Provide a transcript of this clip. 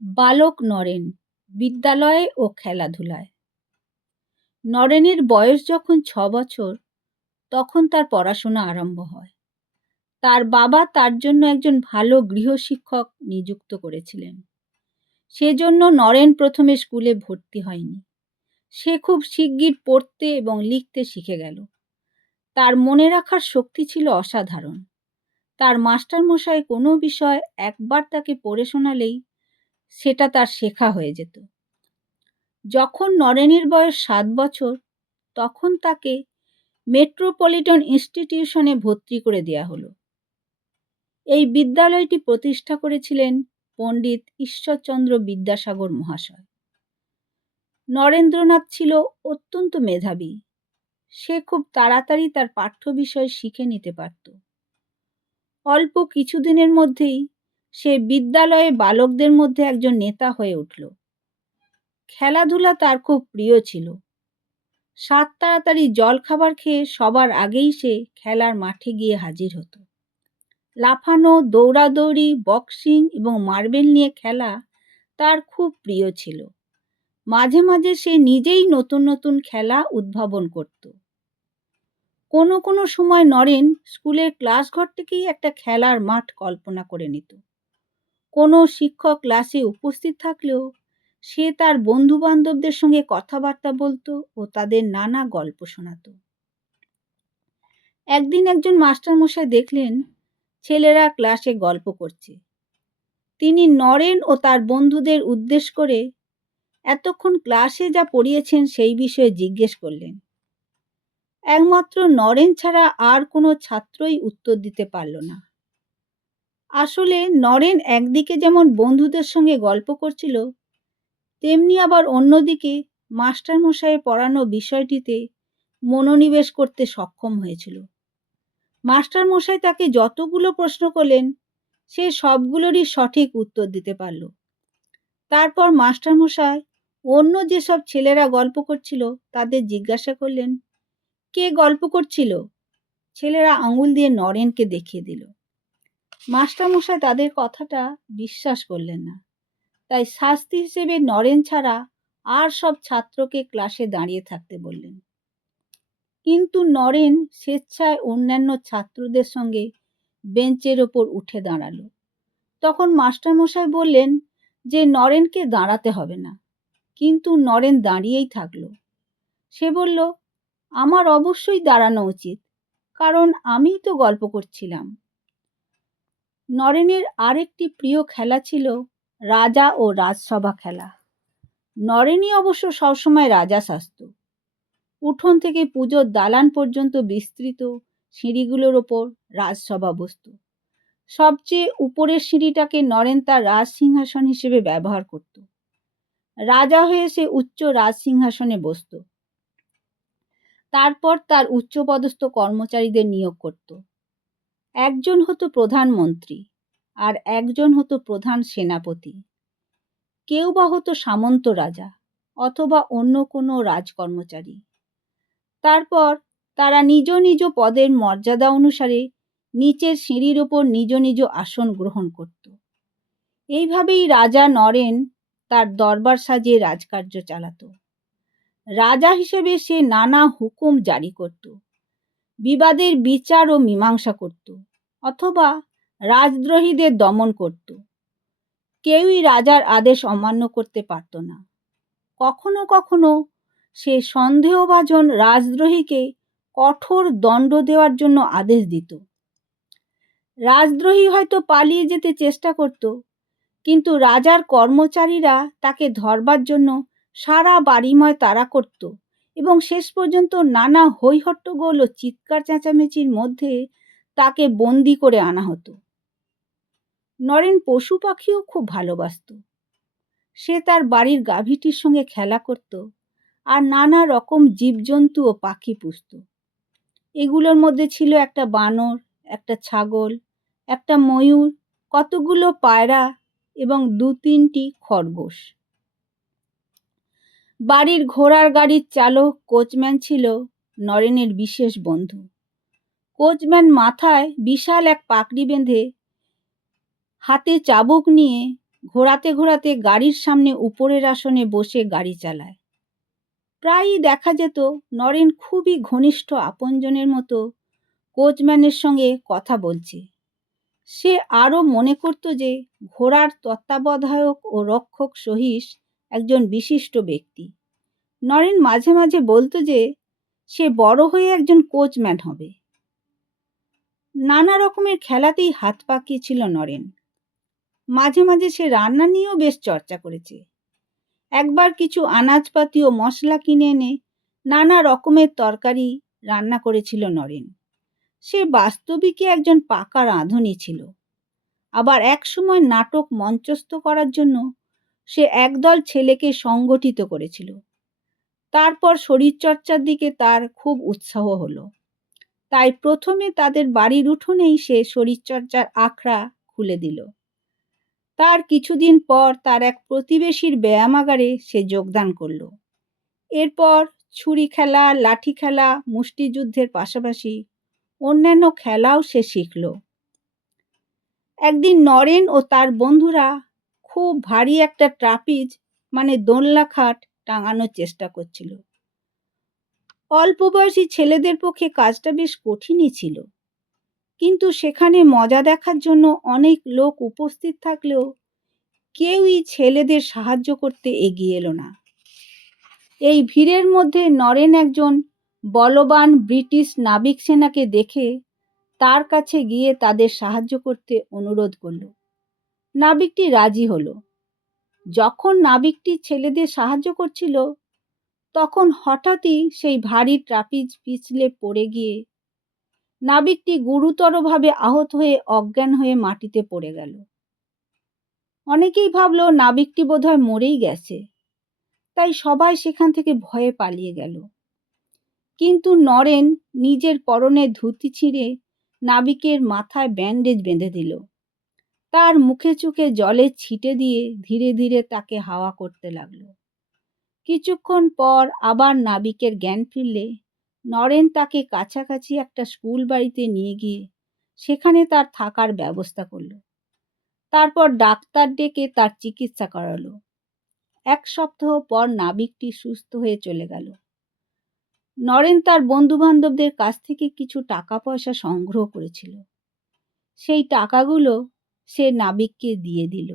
বালক নরেন, বিদ্যালয়ে ও খেলাধুলায়। নরেনের বয়স যখন ছ বছর, তখন তার পড়াশোনা আরম্ভ হয়। তার বাবা তার জন্য একজন ভালো গৃহশিক্ষক নিযুক্ত করেছিলেন। সেজন্য নরেন প্রথমে স্কুলে ভর্তি হয়নি। সে খুব শিগগির পড়তে এবং লিখতে শিখে গেল। তার মনে রাখার শক্তি ছিল অসাধারণ। তার মাস্টারমশাই কোনো বিষয় একবার তাকে পড়ে শোনালেই সেটা তার শেখা হয়ে যেত। যখন নরেনের বয়স সাত বছর, তখন তাকে মেট্রোপলিটন ইনস্টিটিউশনে ভর্তি করে দেয়া হলো। এই বিদ্যালয়টি প্রতিষ্ঠা করেছিলেন পণ্ডিত ঈশ্বরচন্দ্র বিদ্যাসাগর মহাশয়। নরেন্দ্রনাথ ছিল অত্যন্ত মেধাবী। সে খুব তাড়াতাড়ি তার পাঠ্য বিষয় শিখে নিতে পারত। অল্প কিছুদিনের মধ্যেই সে বিদ্যালয়ে বালকদের মধ্যে একজন নেতা হয়ে উঠল। খেলাধুলা তার খুব প্রিয় ছিল। সাত তাড়াতাড়ি জল খাবার খেয়ে সবার আগেই সে খেলার মাঠে গিয়ে হাজির হতো। লাফানো, দৌড়াদৌড়ি, বক্সিং এবং মার্বেল নিয়ে খেলা তার খুব প্রিয় ছিল। মাঝে মাঝে সে নিজেই নতুন নতুন খেলা উদ্ভাবন করত। কোনো কোনো সময় নরেন স্কুলের ক্লাস ঘর থেকেই একটা খেলার মাঠ কল্পনা করে নিত। কোনো শিক্ষক ক্লাসে উপস্থিত থাকলেও সে তার বন্ধু বান্ধবদের সঙ্গে কথাবার্তা বলতো ও তাদের নানা গল্প শোনাত। একদিন একজন মাস্টারমশাই দেখলেন ছেলেরা ক্লাসে গল্প করছে। তিনি নরেন ও তার বন্ধুদের উদ্দেশ্য করে এতক্ষণ ক্লাসে যা পড়িয়েছেন সেই বিষয়ে জিজ্ঞেস করলেন। একমাত্র নরেন ছাড়া আর কোনো ছাত্রই উত্তর দিতে পারল না। আসলে নরেন একদিকে যেমন বন্ধুদের সঙ্গে গল্প করছিল, তেমনি আবার অন্যদিকে মাস্টারমশাইয়ের পড়ানো বিষয়টিতে মনোনিবেশ করতে সক্ষম হয়েছিল। মাস্টারমশাই তাকে যতগুলো প্রশ্ন করলেন, সে সবগুলোরই সঠিক উত্তর দিতে পারল। তারপর মাস্টারমশাই অন্য যেসব ছেলেরা গল্প করছিল তাদের জিজ্ঞাসা করলেন, কে গল্প করছিল? ছেলেরা আঙুল দিয়ে নরেনকে দেখিয়ে দিল। মাস্টারমশাই তাদের কথাটা বিশ্বাস করলেন না। তাই শাস্তি হিসেবে নরেন ছাড়া আর সব ছাত্রকে ক্লাসে দাঁড়িয়ে থাকতে বললেন। কিন্তু নরেন স্বেচ্ছায় অন্যান্য ছাত্রদের সঙ্গে বেঞ্চের ওপর উঠে দাঁড়াল। তখন মাস্টারমশাই বললেন যে, নরেনকে দাঁড়াতে হবে না। কিন্তু নরেন দাঁড়িয়েই থাকল। সে বলল, আমার অবশ্যই দাঁড়ানো উচিত। কারণ আমিই তো গল্প করছিলাম। নরেনের আরেকটি প্রিয় খেলা ছিল রাজা ও রাজসভা খেলা। নরেনই অবশ্য সবসময় রাজা শাস্ত। উঠোন থেকে পুজোর দালান পর্যন্ত বিস্তৃত, সিঁড়িগুলোর ওপর রাজসভা বসত। সবচেয়ে উপরের সিঁড়িটাকে নরেন তার রাজসিংহাসন হিসেবে ব্যবহার করত। রাজা হয়ে সে উচ্চ রাজসিংহাসনে বসত। তারপর তার উচ্চপদস্থ কর্মচারীদের নিয়োগ করত। একজন হতো প্রধানমন্ত্রী আর একজন হতো প্রধান সেনাপতি। কেউ বা হতো সামন্ত রাজা অথবা অন্য কোনো রাজকর্মচারী। তারপর তারা নিজ নিজ পদের মর্যাদা অনুসারে নিচের সিঁড়ির ওপর নিজ নিজ আসন গ্রহণ করত। এইভাবেই রাজা নরেন তার দরবার সাজিয়ে রাজকার্য চালাত। রাজা হিসেবে সে নানা হুকুম জারি করত। বিবাদের বিচার ও মীমাংসা করত অথবা রাজদ্রোহীদের দমন করত। কেউই রাজার আদেশ অমান্য করতে পারত না। কখনো কখনো সে সন্দেহভাজন রাজদ্রোহীকে কঠোর দণ্ড দেওয়ার জন্য আদেশ দিত। রাজদ্রোহী হয়তো পালিয়ে যেতে চেষ্টা করত, কিন্তু রাজার কর্মচারীরা তাকে ধরবার জন্য সারা বাড়িময় তাড়া করত। এবং শেষ পর্যন্ত নানা হৈহট্টগোল ও চিৎকার চেঁচামেচির মধ্যে তাকে বন্দি করে আনা হতো। নরেন পশু পাখিও খুব ভালোবাসত। সে তার বাড়ির গাভীটির সঙ্গে খেলা করত আর নানা রকম জীবজন্তু ও পাখি পুষত। এগুলোর মধ্যে ছিল একটা বানর, একটা ছাগল, একটা ময়ূর, কতগুলো পায়রা এবং দু তিনটি খরগোশ। বাড়ির ঘোড়ার গাড়ির চালক কোচম্যান ছিল নরেনের বিশেষ বন্ধু। কোচম্যান মাথায় বিশাল এক পাকড়ি বেঁধে হাতে চাবুক নিয়ে ঘোরাতে ঘোরাতে গাড়ির সামনে উপরের আসনে বসে গাড়ি চালায়। প্রায়ই দেখা যেত নরেন খুবই ঘনিষ্ঠ আপনজনের মতো কোচম্যানের সঙ্গে কথা বলছে। সে আরও মনে করত যে ঘোড়ার তত্ত্বাবধায়ক ও রক্ষক সহিস একজন বিশিষ্ট ব্যক্তি। নরেন মাঝে মাঝে বলতো যে, সে বড় হয়ে একজন কোচম্যান হবে। নানা রকমের খেলাতেই হাত পাকিয়েছিল নরেন। মাঝে মাঝে সে রান্না নিয়েও বেশ চর্চা করেছে। একবার কিছু আনাজপাতি ও মশলা কিনে এনে নানা রকমের তরকারি রান্না করেছিল নরেন। সে বাস্তবিকই একজন পাকা রাঁধুনি ছিল। আবার একসময় নাটক মঞ্চস্থ করার জন্য সে একদল ছেলেকে সংগঠিত করেছিল। তারপর শরীরচর্চার দিকে তার খুব উৎসাহ হলো। তাই প্রথমে তাদের বাড়ির উঠোনেই সে শরীরচর্চার আখড়া খুলে দিল। তার কিছুদিন পর তার এক প্রতিবেশীর ব্যায়ামাগারে সে যোগদান করল। এরপর ছুরি খেলা, লাঠি খেলা, মুষ্টিযুদ্ধের পাশাপাশি অন্যান্য খেলাও সে শিখল। একদিন নরেন ও তার বন্ধুরা খুব ভারী একটা ট্রাপিজ মানে দোলনা খাট টাঙানোর চেষ্টা করছিল। অল্প বয়সী ছেলেদের পক্ষে কাজটা বেশ কঠিনই ছিল। কিন্তু সেখানে মজা দেখার জন্য অনেক লোক উপস্থিত থাকলেও কেউই ছেলেদের সাহায্য করতে এগিয়ে এলো না। এই ভিড়ের মধ্যে নরেন একজন বলবান ব্রিটিশ নাবিক সেনাকে দেখে তার কাছে গিয়ে তাদের সাহায্য করতে অনুরোধ করল। নাবিকটি রাজি হলো। যখন নাবিকটি ছেলেদের সাহায্য করছিল, তখন হঠাৎই সেই ভারী ট্রাপিজ পিছলে পড়ে গিয়ে নাবিকটি গুরুতরভাবে আহত হয়ে অজ্ঞান হয়ে মাটিতে পড়ে গেল। অনেকেই ভাবল নাবিকটি বোধহয় মরেই গেছে, তাই সবাই সেখান থেকে ভয়ে পালিয়ে গেল। কিন্তু নরেন নিজের পরনে ধুতি ছিঁড়ে নাবিকের মাথায় ব্যান্ডেজ বেঁধে দিল। তার মুখে চুখে জলে ছিটে দিয়ে ধীরে ধীরে তাকে হাওয়া করতে লাগল। কিছুক্ষণ পর আবার নাবিকের জ্ঞান ফিরলে। নরেন তাকে কাছাকাছি একটা স্কুল বাড়িতে নিয়ে গিয়ে সেখানে তার থাকার ব্যবস্থা করল। তারপর ডাক্তার ডেকে তার চিকিৎসা করালো। এক সপ্তাহ পর নাবিকটি সুস্থ হয়ে চলে গেল। নরেন তার বন্ধু বান্ধবদের কাছ থেকে কিছু টাকা পয়সা সংগ্রহ করেছিল। সেই টাকাগুলো সে নাবিককে দিয়ে দিল।